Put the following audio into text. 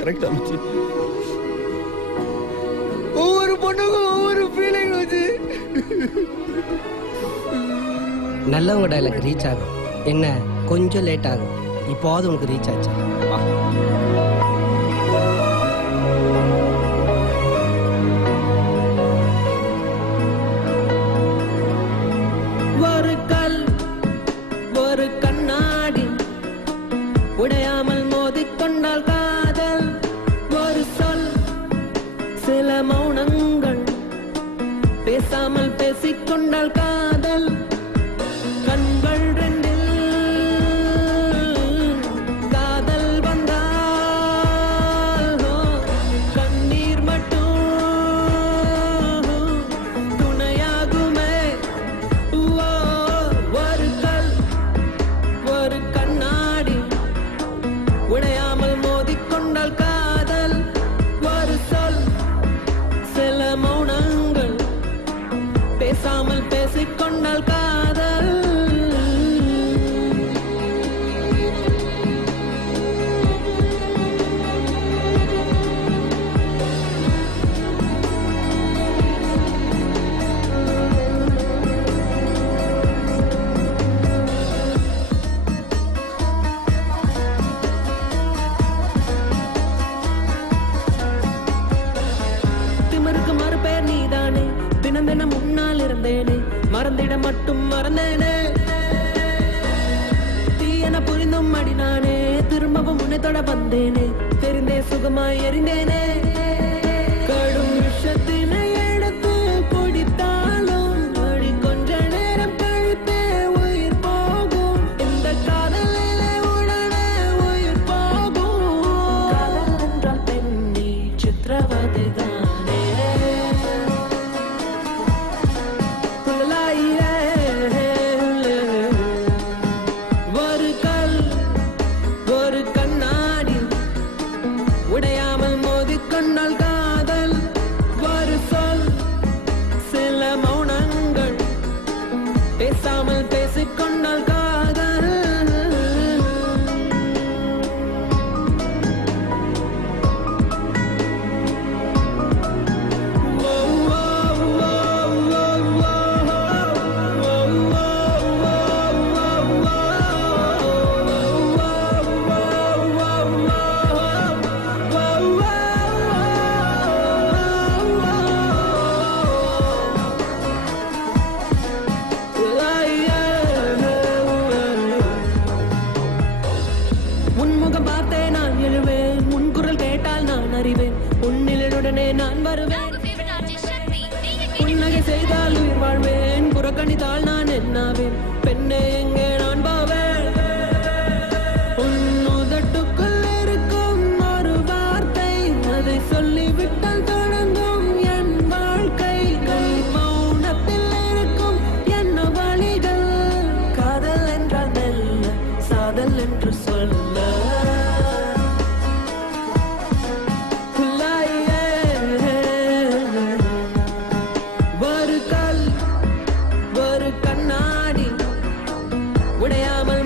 கரெக்டா மச்சி? ஒவ்வொரு பொண்ணுக்கும் ஒவ்வொரு ஃபீலிங் மச்சி. நல்லவங்க டைலாக் ரீச் ஆகும். என்ன கொஞ்சம் லேட் ஆகும். இப்போது உனக்கு ரீச் ஆச்சு. ஒரு கல் ஒரு கண்ணாடி உடையாமல் மோதிக்கொண்டால் காதல். ஒரு சொல் சில மௌனங்கள் பேசாமல் பேசிக்கொண்டால் காதல். கண்கள் ரெண்டில் காதல் வந்தால் கண்ணீர் மட்டும் துணையாகுமே. ஒரு கல் ஒரு கண்ணாடி உடையாமல் மோதிக்கொண்டால் காதல். ஒரு சொல் சில மௌனங்கள் பேசாமல் பேசிக்கொண்டால் காதல். திமிருக்கு மறுபேர் நீதானே. தினம் தினம் முன்னால் இருந்தேனே. மறந்திட மட்டும் மறந்தேனே. தீயன புரிந்தும் அடினானே. திரும்பவும் உன்னை தொட வந்தேனே. தெரிந்தே சுகமாய் எறிந்தேனே. கடும் விஷத்தினை எடுத்து குடித்தாலும் அடி கொஞ்ச நேரம் கழித்தே உயிர் போகும். இந்த காதலிலே உடனே உயிர் போகும். காதல் என்றால் பெண்ணே சித்திரவதை தானே. ஒரு கல் ஒரு கண்ணாடி உடையாமல் மோதிக்கொண்டால் காதல். ஒரு சொல் சில மௌனங்கள் பேசாமல் பேசிக்கொண்டால் காதல். உன்முகம் பார்த்தே நான் எழுவேன். உன் குரல் கேட்டால் நான் அறிவேன். உன்னிலுடனே நான் வருவேன். புன்னகை செய்தால் உயிர் வாழ்வேன். புறக்கணித்தால் நான் என்னாவேன். பெண்ணே எங்கே நான் பாவேன். உன் உதட்டுக்குள் இருக்கும் ஒரு வார்த்தை அதை சொல்லிவிட்டால் தொடங்கும் என் வாழ்க்கை. கை மௌனத்தில் இருக்கும் என்ன வழிகள். காதல் என்றால் மெல்ல சாதல் என்று சொல்ல. ஒரு கல் ஒரு கண்ணாடி உடையாமல்